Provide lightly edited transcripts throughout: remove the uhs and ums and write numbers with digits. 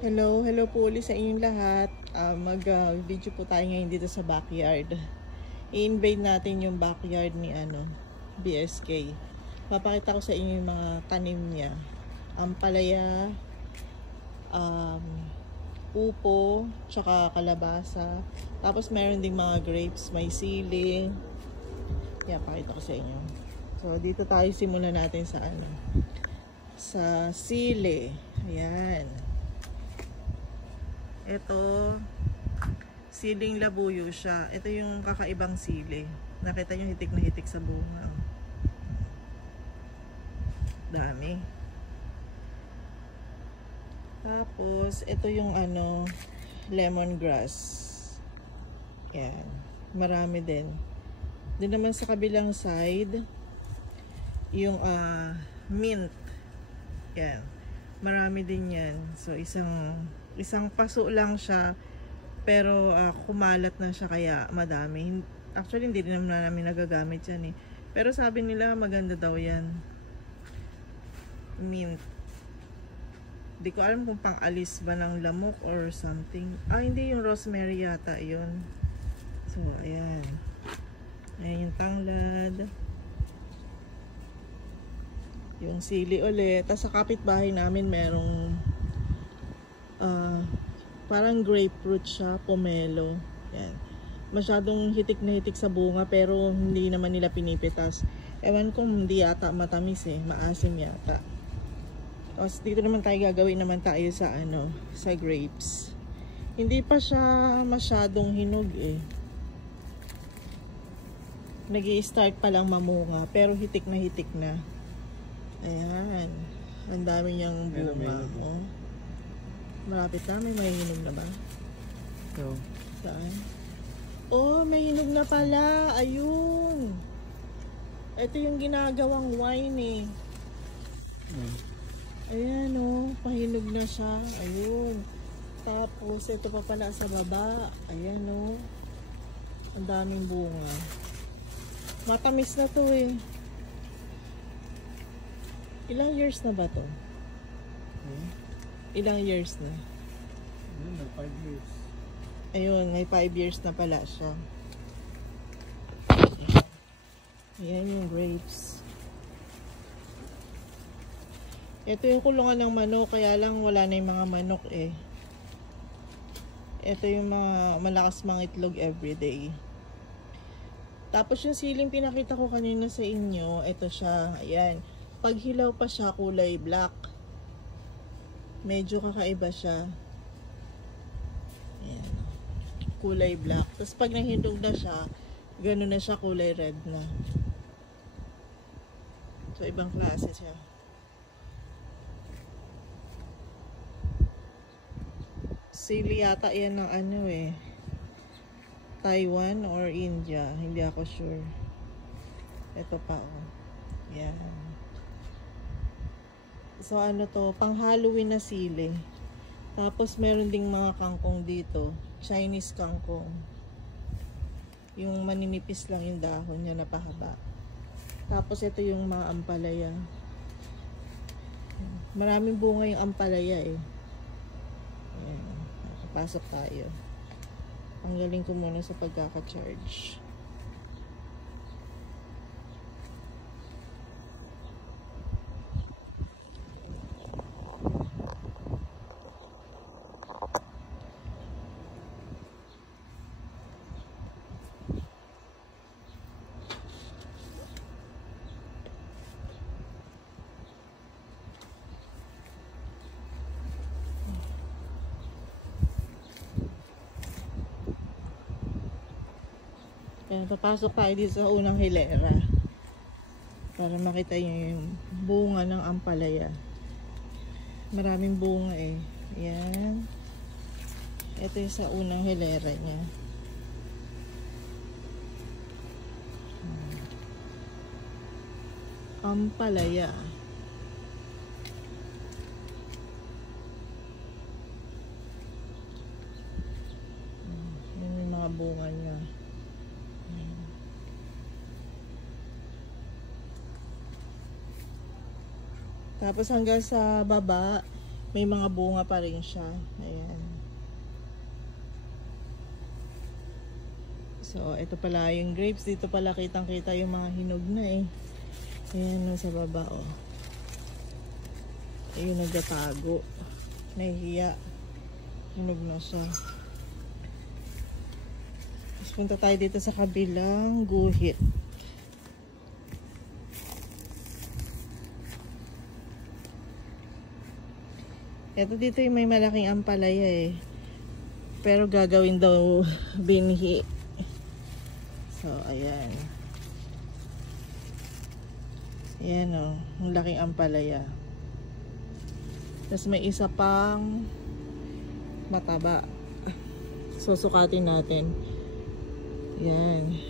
Hello po ulit sa inyong lahat. Mag-video po tayo ngayon dito sa backyard. I-invade natin yung backyard ni BSK. Papakita ko sa inyo yung mga tanim niya. Ampalaya, upo, tsaka kalabasa. Tapos meron ding mga grapes, may sili. Yan, pakita ko sa inyo. So dito tayo simulan natin sa sa sili. Ayan. Ito, siling labuyo siya. Ito yung kakaibang sili. Nakita nyo, hitik na hitik sa bunga. Dami. Tapos, ito yung lemongrass. Yan. Marami din. Doon naman sa kabilang side, yung mint. Yan. Marami din yan. So, isang paso lang siya, pero kumalat na siya kaya madami. Actually hindi rin naman namin nagagamit yan pero sabi nila maganda daw yan, mint. Di ko alam kung pang alis ba ng lamok or something. Hindi, yung rosemary yata yun. So ayan yung tanglad, yung sili ulit. Tapos sa kapitbahay namin merong parang grapefruit siya, pomelo. Yan. Masyadong hitik na hitik sa bunga pero hindi naman nila pinipitas. Ewan ko, hindi yata matamis maasim yata. Tapos dito naman tayo gagawin naman tayo sa sa grapes. Hindi pa siya masyadong hinog Nag-i-start pa lang mamunga pero hitik na. Ayan. Ang dami niyang bunga. Malapit na, may hinog na ba? So, saan? Oh, may hinog na pala. Ayun. Ito yung ginagawang wine Ayan pahinog na siya. Ayun. Tapos ito pa pala sa baba. Ayan ang daming bunga. Matamis na to Ilang years na ba to? Ilang years na? Ayun, 5 years. Ayun, may 5 years na pala siya. Ayan yung grapes. Ito yung kulungan ng manok, kaya lang wala na yung mga manok Ito yung mga malakas mga itlog everyday. Tapos yung siling pinakita ko kanina sa inyo, ito siya. Ayan. Pag hilaw pa siya, kulay black. Medyo kakaiba siya. Ayan. Kulay black. Tapos pag nahindog na siya, gano'n na siya, kulay red na. So, ibang klase siya. Sili yata yan ng Taiwan or India. Hindi ako sure. Ito pa Yan. So to, pang Halloween na sili. Tapos meron ding mga kangkong dito, Chinese kangkong. Yung maninipis lang yung dahon niya na pahaba. Tapos ito yung mga ampalaya. Maraming bunga yung ampalaya Ayan. Pasok tayo. Tanggalin ko muna sa pagkaka-charge. Kaya papasok tayo dito sa unang hilera para makita nyo yung bunga ng ampalaya. Maraming bunga Ayan. Ito yung sa unang hilera niya. Ampalaya. Yun yung mga bunga niya. Tapos hanggang sa baba, may mga bunga pa rin siya. Ayan. So, ito pala yung grapes. Dito pala kitang-kita yung mga hinog na eh. Ayan no, sa baba oh. Ayun, nagtatago. Nahihiya. Hinog na siya. Tapos punta tayo dito sa kabilang guhit. Ito dito yung may malaking ampalaya eh. Pero gagawin daw binhi. So, ayan. Ayan o. Ang laking ampalaya. Tapos may isa pang mataba. Susukatin natin. Ayan.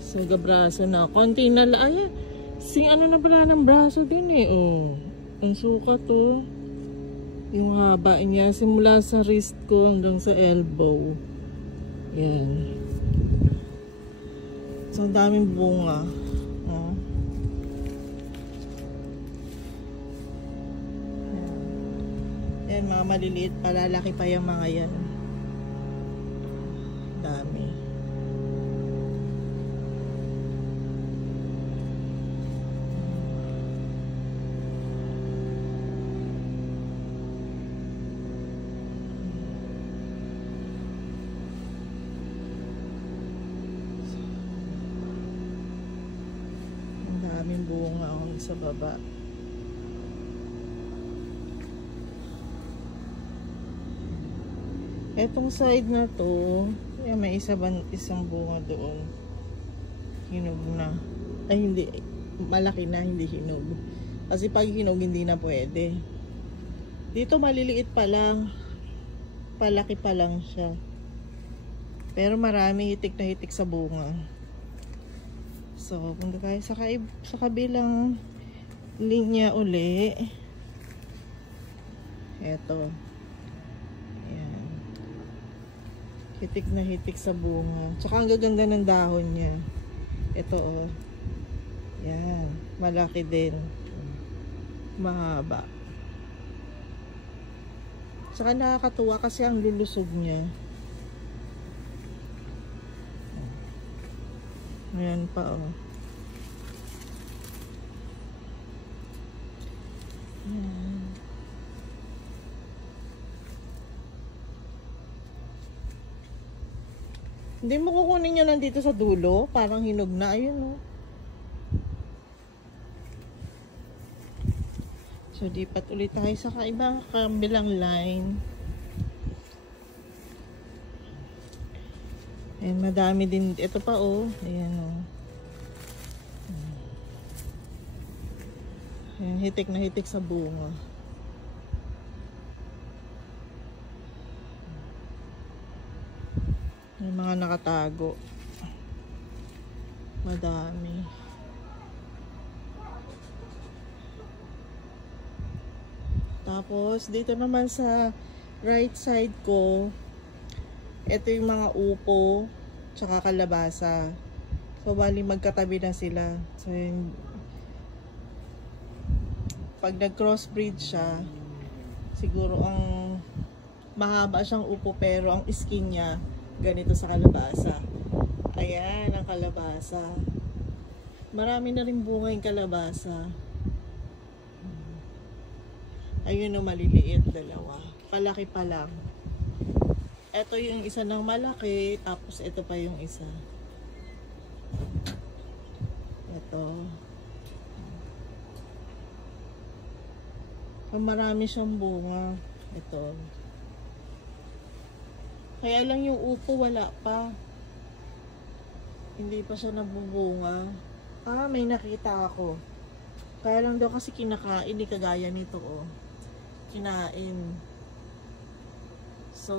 So, gabraso na. Konti na lang. Ayan. Sing ano na pala ng braso din eh. Oh. Ang sukat oh. Yung haba niya. Simula sa wrist ko hanggang sa elbow. Ayan. So, ang daming bunga. Oh. Ayan, mga maliliit. Palalaki pa yung mga yan. Dami. Daming bunga sa baba. Etong side na to, may isang bunga doon. Hinog na. Ay hindi, malaki na, hindi hinog. Kasi pag hinog hindi na pwede. Dito maliliit pa lang. Palaki pa lang siya. Pero marami hitik na hitik sa bunga. So, punta tayo sa kabilang linya uli. Eto. Ayan. Hitik na hitik sa bunga. Tsaka ang gaganda ng dahon niya. Ito oh. Ayan. Malaki din. Mahaba. Tsaka nakakatuwa kasi ang lulusog niya. Ayan pa oh. Ayan. Hindi mo kukunin yun nandito sa dulo. Parang hinog na. Ayun oh. So, lipat ulit tayo sa kabilang line. Ayan, madami din. Ito pa oh. Ayan oh. Ayan, hitik na hitik sa bunga. May mga nakatago. Madami. Tapos, dito naman sa right side ko, ito yung mga upo, tsaka kalabasa. So, bali magkatabi na sila. So, yun, pag nag-crossbreed siya, siguro ang mahaba siyang upo pero ang skin niya ganito sa kalabasa. Ayan, ang kalabasa. Marami na rin bunga yung kalabasa. Ayun o, maliliit, dalawa. Palaki pa lang. Ito yung isa ng malaki, tapos ito pa yung isa. Ito. Marami siyang bunga. Ito. Kaya lang yung upo wala pa. Hindi pa siya nabubunga. Ah, may nakita ako. Kaya lang daw kasi kinakain, hindi kagaya nito oh. Kinain. So,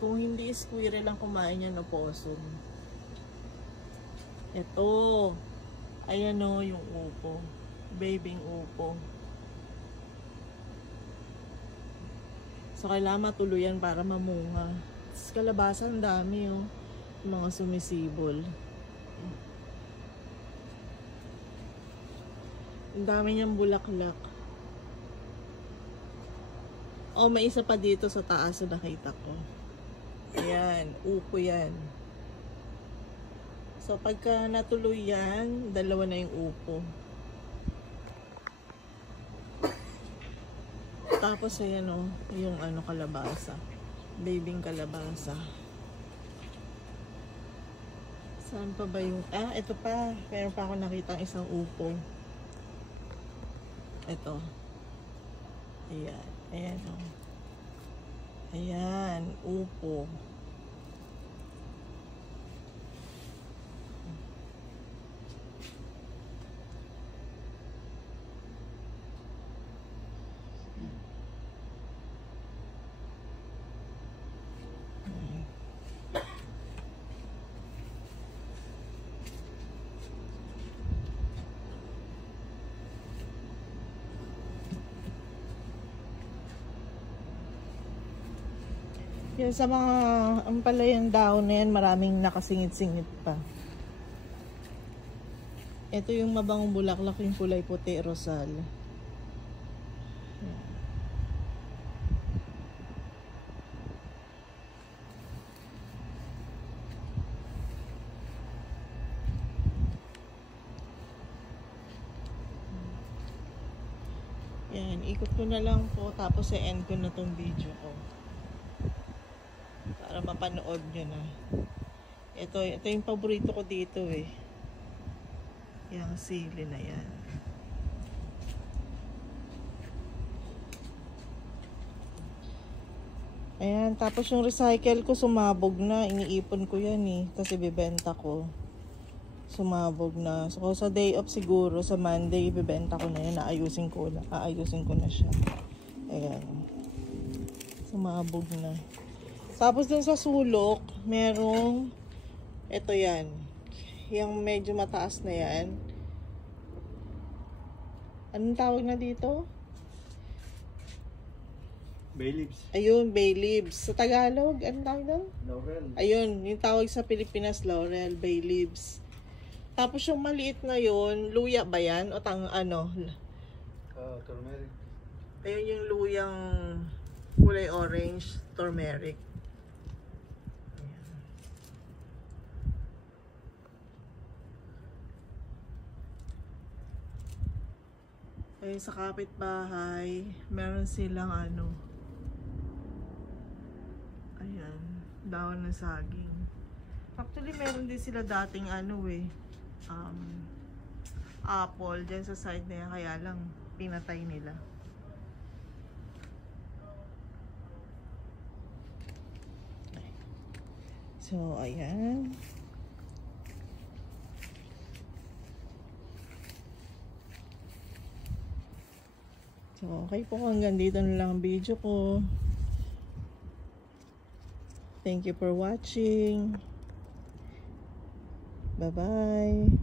kung hindi squirrel lang kumain yan o possum. Ito. Ayan o yung upo. Babying upo. So, kailangan matuluyan para mamunga. Tapos kalabasa, ang dami o. Mga sumisibol. Ang dami niyang bulaklak. Oh, may isa pa dito sa taas na nakita ko. Ayan, upo yan. So, pagka natuloy yan, dalawa na yung upo. Tapos, ayan o, yung ano, kalabasa. Babing kalabasa. Saan pa ba yung... Ah, ito pa. Meron pa ako nakita isang upo. Ito. Ayan. Ayan o. Ayan, upo. Yan sa mga ampalayang daon na yan, maraming nakasingit-singit pa. Ito yung mabangong bulaklak, yung kulay puti, rosal. Yan, ikot ko na lang po, tapos i-end ko na tong video ko. Para mapanood nyo na. Ito yung paborito ko dito eh. Yung sili na yan. Ayan, tapos yung recycle ko sumabog na. Iniipon ko yan eh. Kasi bibenta ko. Sumabog na. So sa day off siguro, sa Monday, bibenta ko na yan. Aayusin ko na siya. Ayan. Sumabog na. Tapos dun sa sulok, merong ito yan. Yung medyo mataas na yan. Anong tawag na dito? Bay leaves. Ayun, bay leaves. Sa Tagalog, anong tawag doon? Laurel. Ayun, yung tawag sa Pilipinas, laurel, bay leaves. Tapos yung maliit na yun, luya ba yan? O ano? Turmeric. Ayun yung luyang kulay orange, turmeric. Ayun sa kapitbahay, meron silang ano. Ayan, daon ng saging. Actually, meron din sila dating ano eh. Apple dyan sa side na yan, kaya lang pinatay nila. So, ayan. So, okay po, hanggang dito na lang ang video ko. Thank you for watching. Bye-bye.